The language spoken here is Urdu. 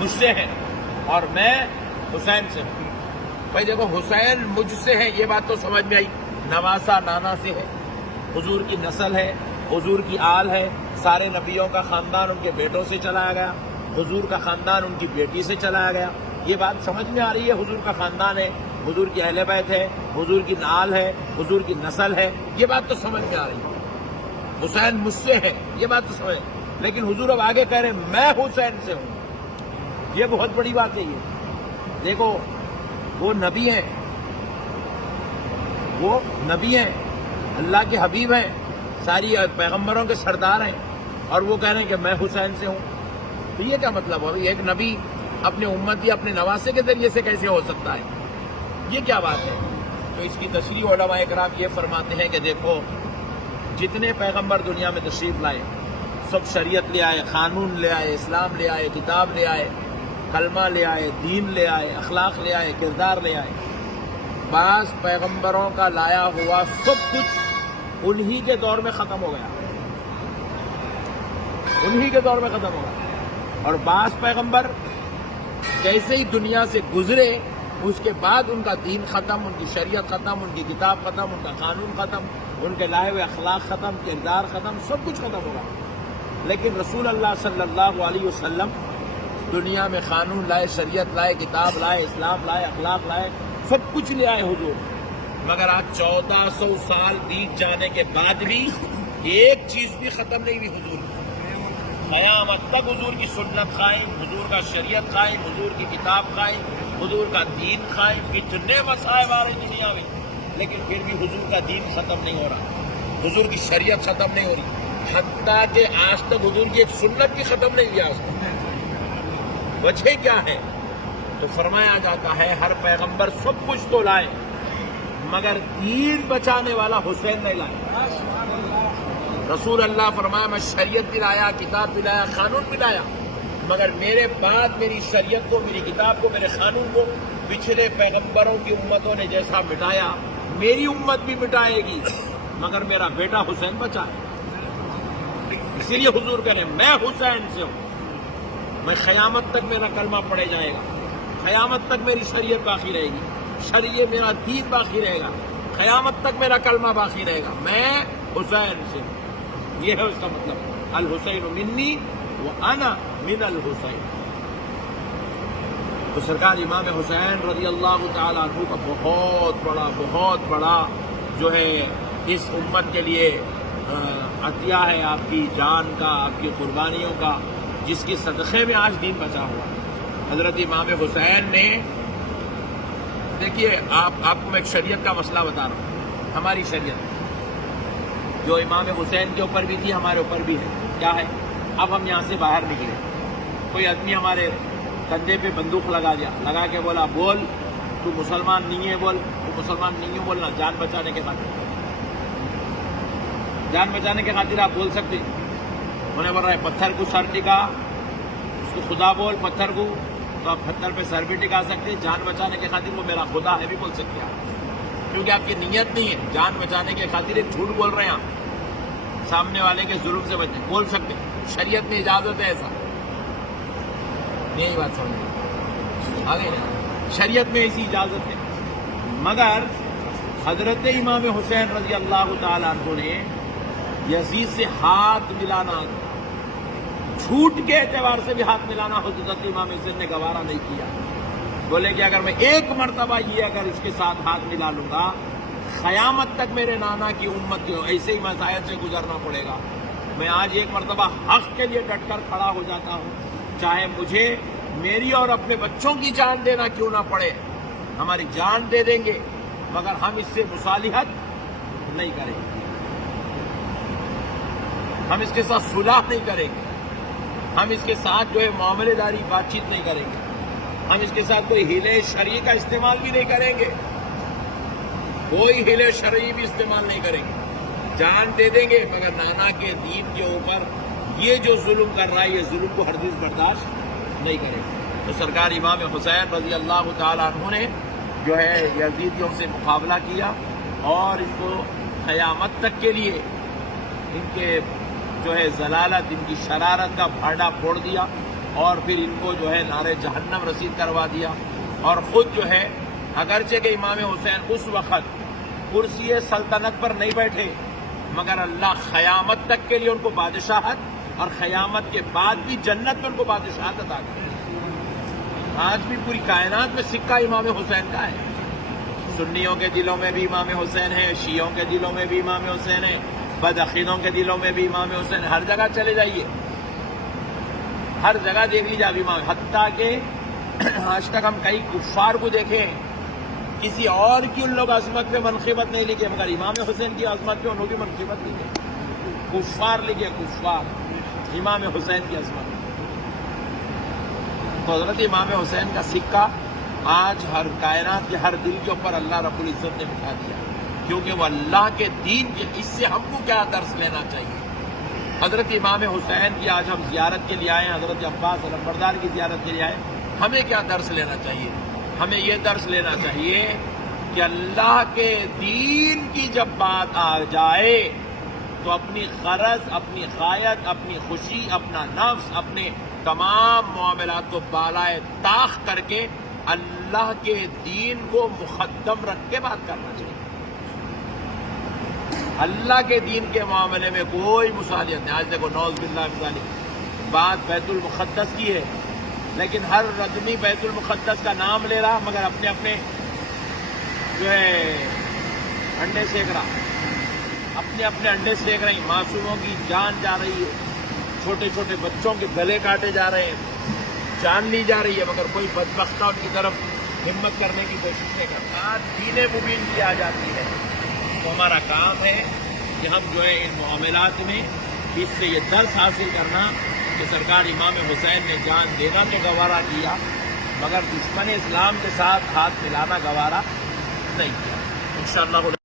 مجھ سے ہیں اور میں حسین سے ہوں۔ بھائی دیکھو، حسین مجھ سے ہے، یہ بات تو سمجھ میں آئی۔ نواسہ نانا سے ہے، حضور کی نسل ہے، حضور کی آل ہے، سارے نبیوں کا خاندان ان کے بیٹوں سے چلایا گیا، حضور کا خاندان ان کی بیٹی سے چلایا گیا۔ یہ بات سمجھ میں آ رہی ہے، حضور کا خاندان ہے، حضور کی اہل بیت ہے، حضور کی آل ہے، حضور کی نسل ہے، یہ بات تو سمجھ میں آ رہی ہے۔ حسین مجھ سے ہے، یہ بات تو سمجھ، لیکن حضور اب آگے کہہ رہے ہیں میں حسین سے ہوں۔ یہ بہت بڑی بات ہے۔ یہ دیکھو، وہ نبی ہیں، وہ نبی ہیں، اللہ کے حبیب ہیں، ساری پیغمبروں کے سردار ہیں، اور وہ کہہ رہے ہیں کہ میں حسین سے ہوں۔ تو یہ کیا مطلب ہو؟ ایک نبی اپنے امت یا اپنے نواسے کے ذریعے سے کیسے ہو سکتا ہے؟ یہ کیا بات ہے؟ تو اس کی تشریح علماء اکرام یہ فرماتے ہیں کہ دیکھو، جتنے پیغمبر دنیا میں تشریف لائے سب شریعت لے آئے، قانون لے آئے، اسلام لے آئے، کتاب لے آئے، کلمہ لے آئے، دین لے آئے، اخلاق لے آئے، کردار لے آئے۔ بعض پیغمبروں کا لایا ہوا سب کچھ انہی کے دور میں ختم ہو گیا، انہی کے دور میں ختم ہو گیا، اور بعض پیغمبر جیسے ہی دنیا سے گزرے اس کے بعد ان کا دین ختم، ان کی شریعت ختم، ان کی کتاب ختم، ان کا قانون ختم، ان کے لائے ہوئے اخلاق ختم، کردار ختم، سب کچھ ختم ہوگا۔ لیکن رسول اللہ صلی اللہ علیہ وسلم دنیا میں قانون لائے، شریعت لائے، کتاب لائے، اسلام لائے، اخلاق لائے، سب کچھ لے آئے حضور۔ مگر آج 1400 سال بیت جانے کے بعد بھی ایک چیز بھی ختم نہیں ہوئی حضور کی۔ قیامت تک حضور کی سنت قائم، حضور کا شریعت قائم، حضور کی کتاب قائم، حضور کا دین قائم۔ کتنے مصائب آ رہے دنیا میں، لیکن پھر بھی حضور کا دین ختم نہیں ہو رہا، حضور کی شریعت ختم نہیں ہو رہی، حتیٰ کہ آج تک حضور کی ایک سنت بھی ختم نہیں ہوئی آج تک۔ وجہ کیا ہے؟ تو فرمایا جاتا ہے ہر پیغمبر سب کچھ تو لائے مگر دین بچانے والا حسین نہیں لائے۔ رسول اللہ فرمایا میں شریعت بھی لایا، کتاب بھی لایا، قانون بھی لایا، مگر میرے بعد میری شریعت کو، میری کتاب کو، میرے قانون کو پچھلے پیغمبروں کی امتوں نے جیسا مٹایا میری امت بھی مٹائے گی، مگر میرا بیٹا حسین بچا ہے۔ اسی لیے حضور کہہ رہے ہیں میں حسین سے ہوں، میں قیامت تک میرا کلمہ پڑھے جائے گا، قیامت تک میری شریعت باقی رہے گی، شریعت میرا دین باقی رہے گا، قیامت تک میرا کلمہ باقی رہے گا، میں حسین سے ہوں۔ یہ ہے اس کا مطلب، الحسین منی وانا من الحسین۔ تو سرکار امام حسین رضی اللہ تعالی عنہ کا بہت بڑا جو ہے اس امت کے لیے عطیہ ہے، آپ کی جان کا، آپ کی قربانیوں کا، جس کے صدقے میں آج دین بچا ہوا۔ حضرت امام حسین نے، دیکھیے آپ کو میں ایک شریعت کا مسئلہ بتا رہا ہوں۔ ہماری شریعت جو امام حسین کے اوپر بھی تھی ہمارے اوپر بھی ہے، کیا ہے؟ اب ہم یہاں سے باہر نکلے، کوئی آدمی ہمارے کندھے پہ بندوق لگا دیا، لگا کے بولا بول تو مسلمان نہیں ہے، بول تو مسلمان نہیں ہے، بولنا جان بچانے کے خاطر، جان بچانے کے خاطر آپ بول سکتے۔ انہیں بول رہا ہے پتھر کو سر ٹکا، اس کو خدا بول پتھر کو، تو آپ پتھر پہ سر بھی ٹکا سکتے، جان بچانے کے خاطر وہ میرا خدا ہے بھی بول سکتے آپ، کیونکہ آپ کی نیت نہیں ہے، جان بچانے کے خاطر ایک جھوٹ بول رہے ہیں آپ، سامنے والے کے ظلم سے بچنے بول سکتے، شریعت میں اجازت ہے ایسا، یہی بات سمجھ آگے، شریعت میں ایسی اجازت ہے۔ مگر حضرت امام حسین رضی اللہ تعالی عنہ نے یزید سے ہاتھ ملانا، جھوٹ کے اعتبار سے بھی ہاتھ ملانا حضرت امام حسین نے گوارا نہیں کیا۔ بولے کہ اگر میں ایک مرتبہ یہ اگر اس کے ساتھ ہاتھ ملا لوں گا، قیامت تک میرے نانا کی امت کو ایسے ہی مسائل سے گزرنا پڑے گا۔ میں آج ایک مرتبہ حق کے لیے ڈٹ کر کھڑا ہو جاتا ہوں، چاہے مجھے میری اور اپنے بچوں کی جان دینا کیوں نہ پڑے، ہماری جان دے دیں گے مگر ہم اس سے مصالحت نہیں کریں گے، ہم اس کے ساتھ صلح نہیں کریں گے، ہم اس کے ساتھ جو ہے معاملے داری بات چیت نہیں کریں گے، ہم اس کے ساتھ کوئی ہیلے شرعی کا استعمال بھی نہیں کریں گے، کوئی ہیلے شرعی بھی استعمال نہیں کریں گے، جان دے دیں گے مگر نانا کے دین کے اوپر یہ جو ظلم کر رہا ہے یہ ظلم کو ہرگز برداشت نہیں کرے گا۔ تو سرکار امام حسین رضی اللہ تعالیٰ عنہ نے جو ہے یزیدیوں سے مقابلہ کیا اور ان کو قیامت تک کے لیے ان کے جو ہے ضلالت، ان کی شرارت کا بھاڑا پھوڑ دیا اور پھر ان کو جو ہے نارے جہنم رسید کروا دیا، اور خود جو ہے اگرچہ کہ امام حسین اس وقت کرسی سلطنت پر نہیں بیٹھے، مگر اللہ قیامت تک کے لیے ان کو بادشاہت اور قیامت کے بعد بھی جنت میں ان کو بادشاہت عطا کی۔ آج بھی پوری کائنات میں سکہ امام حسین کا ہے، سنیوں کے دلوں میں بھی امام حسین ہے، شیعوں کے دلوں میں بھی امام حسین ہے، بدعقیدوں کے دلوں میں بھی امام حسین، ہر جگہ چلے جائیے، ہر جگہ دیکھ لیجیے ابھی امام، حتیٰ کہ آج تک ہم کئی کفار کو دیکھیں، کسی اور کی ان لوگ عظمت پہ منقبت نہیں لکھے، مگر امام حسین کی عظمت پہ انہوں کی منقبت لکھے، کفار لکھے، کفار امام حسین کی عظمت۔ تو حضرت امام حسین کا سکہ آج ہر کائنات کے ہر دل کے اوپر اللہ رب العزت نے بٹھا دیا، کیونکہ وہ اللہ کے دین کے، اس سے ہم کو کیا درس لینا چاہیے؟ حضرت امام حسین کی آج ہم زیارت کے لیے آئے ہیں، حضرت عباس علمبردار کی زیارت کے لیے آئے، ہمیں کیا درس لینا چاہیے؟ ہمیں یہ درس لینا چاہیے کہ اللہ کے دین کی جب بات آ جائے تو اپنی غرض، اپنی غایت، اپنی خوشی، اپنا نفس، اپنے تمام معاملات کو بالائے طاق کر کے اللہ کے دین کو مقدم رکھ کے بات کرنا چاہیے۔ اللہ کے دین کے معاملے میں کوئی مصالحت نہیں۔ آج دیکھو نعوذ باللہ من ذالک، بات بیت المقدس کی ہے، لیکن ہر آدمی بیت المقدس کا نام لے رہا، مگر اپنے اپنے جو ہے انڈے سینک رہا، اپنے اپنے انڈے سینک رہی، معصوموں کی جان جا رہی ہے، چھوٹے چھوٹے بچوں کے گلے کاٹے جا رہے ہیں، جان لی جا رہی ہے، مگر کوئی بدبختہ ان کی طرف ہمت کرنے کی کوشش نہیں کرتا۔ آج دین مبین کی آ جاتی ہے، تو ہمارا کام ہے کہ ہم جو ہے ان معاملات میں اس سے یہ درس حاصل کرنا کہ سرکار امام حسین نے جان دینا تو گوارا کیا، مگر دشمن اسلام کے ساتھ ہاتھ ملانا گوارا نہیں کیا۔ انشاءاللہ